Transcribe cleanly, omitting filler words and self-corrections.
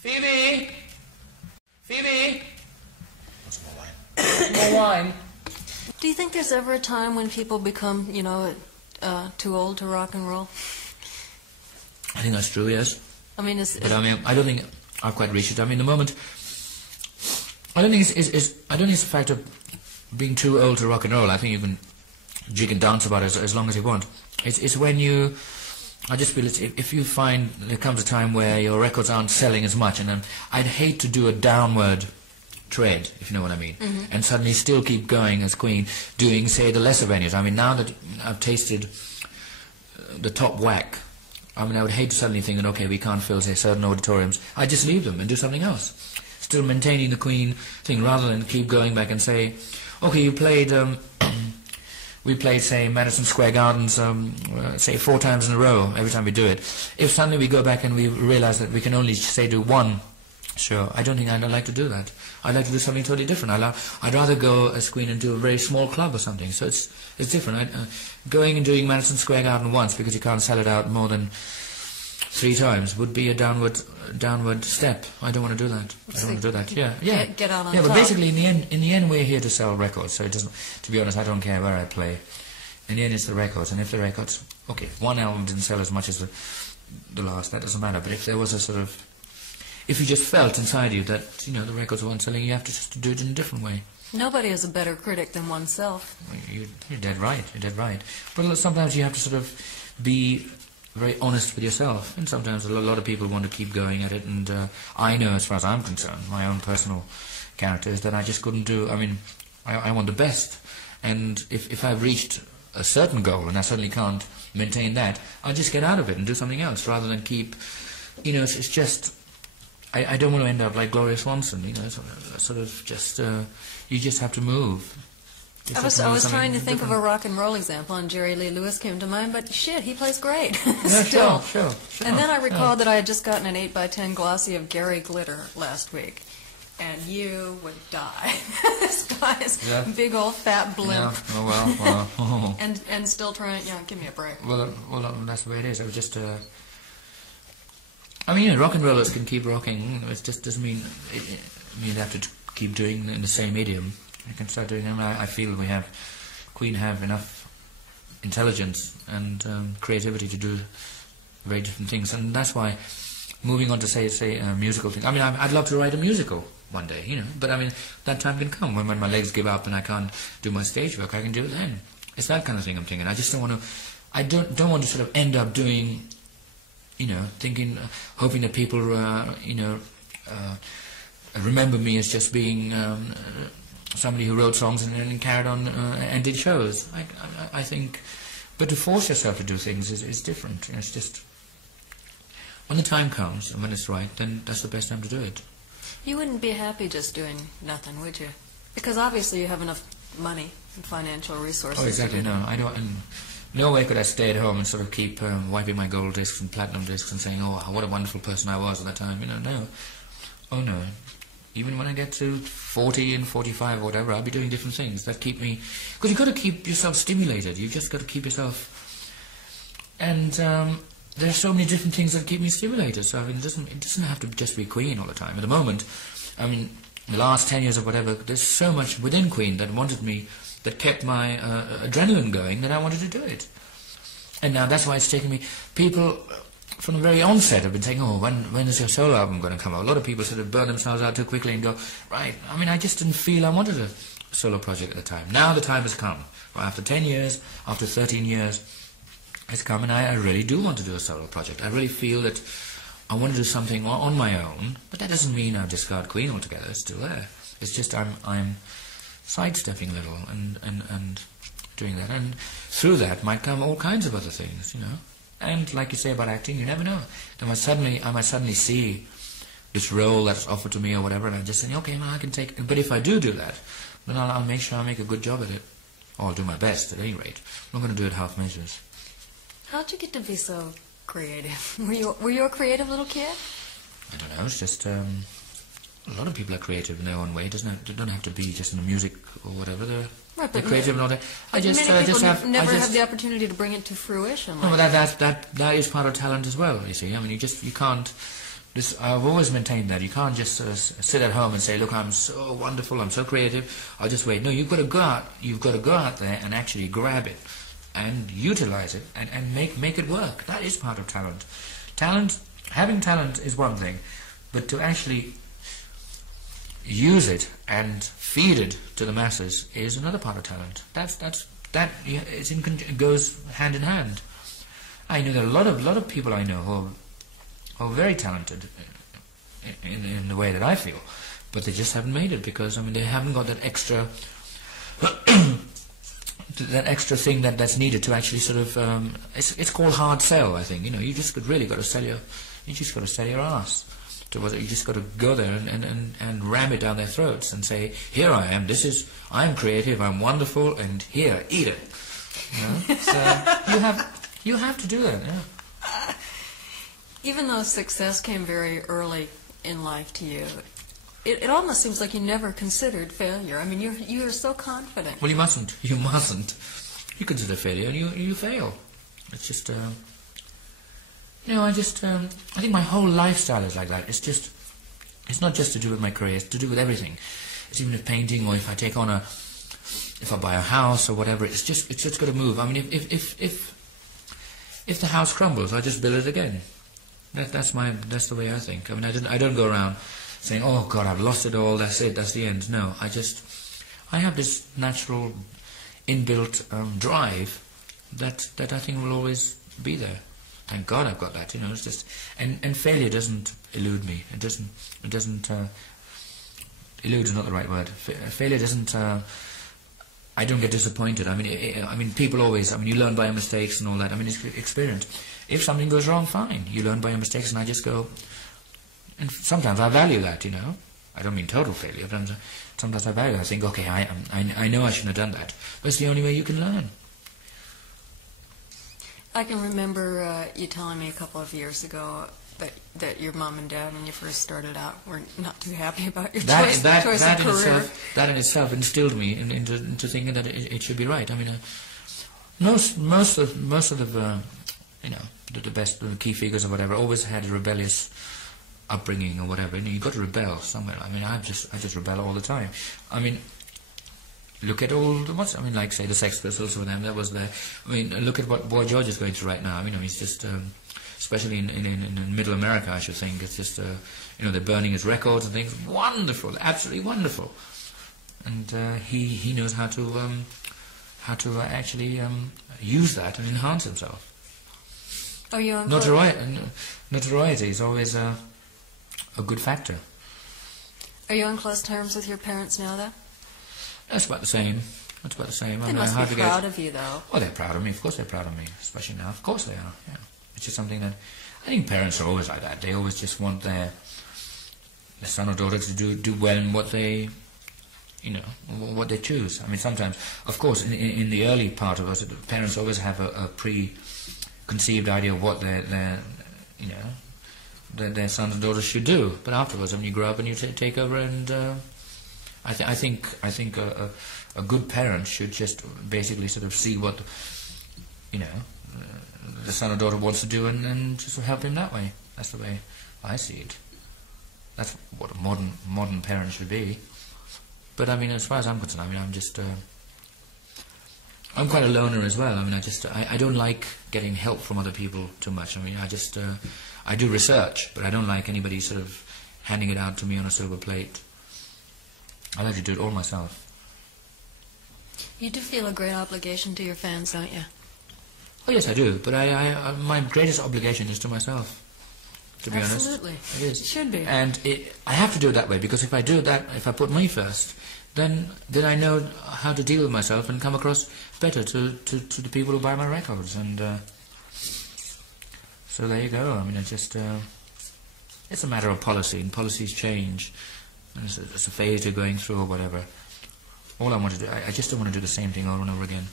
Phoebe! Phoebe! What's more wine? More wine. Do you think there's ever a time when people become, you know, too old to rock and roll? I think that's true, yes. I mean, but I mean, I don't think I've quite reached it. I mean, the moment, I don't think it's a fact of being too old to rock and roll. I think you can jig and dance about it as long as you want. It's when you, I just feel it's, if you find there comes a time where your records aren't selling as much, and I'd hate to do a downward tread, if you know what I mean, and suddenly still keep going as Queen, doing, say, the lesser venues. I mean, now that I've tasted the top whack, I mean, I would hate to suddenly think that, okay, we can't fill, say, certain auditoriums. I just leave them and do something else. Still maintaining the Queen thing, rather than keep going back and say, okay, you played, we played, say, Madison Square Gardens, say, 4 times in a row, every time we do it. If suddenly we go back and we realize that we can only, say, do one show, I don't think I'd like to do that. I'd like to do something totally different. I'd rather go as Queen and do a very small club or something. So it's different. Going and doing Madison Square Garden once because you can't sell it out more than 3 times would be a downward step. I don't want to do that. I don't want to do that. Yeah. Get out on top. But basically, in the end, we're here to sell records. So it doesn't. To be honest, I don't care where I play. In the end, it's the records. And if the records, okay, one album didn't sell as much as the last, that doesn't matter. But if there was a sort of, if you just felt inside you that, you know, the records weren't selling, you have to just do it in a different way. Nobody is a better critic than oneself. You're dead right. You're dead right. But sometimes you have to sort of be very honest with yourself, and sometimes a lot of people want to keep going at it, and I know, as far as I'm concerned, my own personal character is that I just couldn't do. I mean, I want the best, and if I've reached a certain goal and I suddenly can't maintain that, I'll just get out of it and do something else, rather than keep, you know, it's just, I don't want to end up like Gloria Swanson, you know, sort of just, you just have to move. I was trying to think of a rock and roll example, and Jerry Lee Lewis came to mind, but shit, he plays great. Yeah, Still. Sure. And then I recalled that I had just gotten an 8x10 glossy of Gary Glitter last week, and you would die. This guy's big old fat blimp. Yeah. Oh, well. and still trying, give me a break. Well, that's the way it is. I was just, I mean, you know, rock and rollers can keep rocking. It just doesn't mean you have to keep doing in the same idiom. You can start doing them. I feel Queen have enough intelligence and creativity to do very different things, and that's why moving on to say a musical thing. I mean, I'd love to write a musical one day, you know, but I mean that time can come when my legs give up and I can't do my stage work. I can do it then. It's that kind of thing I'm thinking. I just don't want to. I don't want to sort of end up doing, you know, thinking, hoping that people, you know, remember me as just being. Somebody who wrote songs and carried on and did shows. I think, but to force yourself to do things is different. You know, it's just when the time comes and when it's right, then that's the best time to do it. You wouldn't be happy just doing nothing, would you? Because obviously you have enough money and financial resources. Oh, exactly. No, I don't. And no way could I stay at home and sort of keep wiping my gold discs and platinum discs and saying, "Oh, what a wonderful person I was at that time." You know, no. Oh no. Even when I get to 40 and 45 or whatever, I'll be doing different things that keep me... Because you've got to keep yourself stimulated. You've just got to keep yourself... And there are so many different things that keep me stimulated. So I mean, it doesn't have to just be Queen all the time. At the moment, I mean, the last 10 years or whatever, there's so much within Queen that wanted me, that kept my adrenaline going, that I wanted to do it. And now that's why it's taken me... People... From the very onset, I've been saying, oh, when is your solo album going to come out? A lot of people sort of burn themselves out too quickly and go, right, I mean, I just didn't feel I wanted a solo project at the time. Now the time has come. Well, after 10 years, after 13 years, it's come, and I really do want to do a solo project. I really feel that I want to do something on my own, but that doesn't mean I've discarded Queen altogether. It's still there. It's just I'm sidestepping a little and doing that. And through that might come all kinds of other things, you know. And like you say about acting, you never know. I might suddenly see this role that's offered to me or whatever, and I just say, okay, well, I can take it. But if I do that, then I'll make sure I make a good job at it. Or I'll do my best, at any rate. I'm not going to do it half measures. How'd you get to be so creative? Were you a creative little kid? I don't know, it's just... a lot of people are creative in their own way. They don't have to be just in the music or whatever. They're creative and all that. Many people never have the opportunity to bring it to fruition. No, but that is part of talent as well. You see, I mean, you can't I've always maintained that you can't just sort of sit at home and say, look, I'm so wonderful, I'm so creative, I'll just wait. No, you've got to go out there and actually grab it and utilize it and make it work. That is part of talent. Having talent is one thing, but to actually use it and feed it to the masses is another part of talent. It goes hand in hand. I know there are a lot of people I know who are very talented in the way that I feel, but they just haven't made it because they haven't got that extra thing that's needed to actually sort of it's called hard sell. I think you just really got to sell your ass to what you just got to go there and ram it down their throats and say, here I am, I'm creative, I'm wonderful, and here, eat it. So you have to do that. Yeah. Even though success came very early in life to you, it almost seems like you never considered failure. You're so confident. Well, you mustn't. You mustn't. You consider failure and you fail. It's just, I think my whole lifestyle is like that. It's not just to do with my career, it's to do with everything. It's even with painting, or if I buy a house or whatever, it's just got to move. If the house crumbles, I just build it again. That's the way I think. I don't go around saying, oh God, I've lost it all, that's it, that's the end. No, I have this natural inbuilt drive that I think will always be there. Thank God I've got that. It's just and failure doesn't elude me. It doesn't elude is not the right word. Failure doesn't. I don't get disappointed. People always. You learn by your mistakes and all that. It's experience. If something goes wrong, fine. You learn by your mistakes, and I just go. And sometimes I value that. I don't mean total failure. Sometimes I value it. I think, okay, I know I shouldn't have done that. But it's the only way you can learn. I can remember you telling me a couple of years ago that your mom and dad, when you first started out, were not too happy about your choice of career. That in itself instilled me into thinking that it should be right. Most of the the key figures or whatever always had a rebellious upbringing or whatever. You've got to rebel somewhere. I just rebel all the time. Look at all the like say the Sex Pistols for them. That was there. Look at what Boy George is going through right now. He's just, especially in Middle America, I should think. It's just, they're burning his records and things. Wonderful, absolutely wonderful. And he knows how to actually use that and enhance himself. Oh, you notoriety is always a good factor. Are you on close terms with your parents now, though? That's about the same. They must be proud of you, though. Oh, they're proud of me. Of course they're proud of me, especially now. Of course they are, yeah. It's just something that... I think parents are always like that. They always just want their son or daughter to do well in what they... what they choose. Sometimes... Of course, in the early part of us, parents always have a preconceived idea of what their sons and daughters should do. But afterwards, when you grow up and you take over and... I think a good parent should just basically sort of see what the son or daughter wants to do and just help him that way. That's the way I see it. That's what a modern parent should be. But as far as I'm concerned, I'm just I'm quite a loner as well. I don't like getting help from other people too much. I do research, but I don't like anybody sort of handing it out to me on a silver plate. I like to do it all myself. You do feel a great obligation to your fans, don't you? Oh yes, I do. But my greatest obligation is to myself. To be Absolutely. honest, it is. It should be. And I have to do it that way because if I do that, if I put me first, then I know how to deal with myself and come across better to the people who buy my records. And so there you go. It's a matter of policy, and policies change. It's a phase you're going through or whatever. All I want to do, I just don't want to do the same thing over and over again.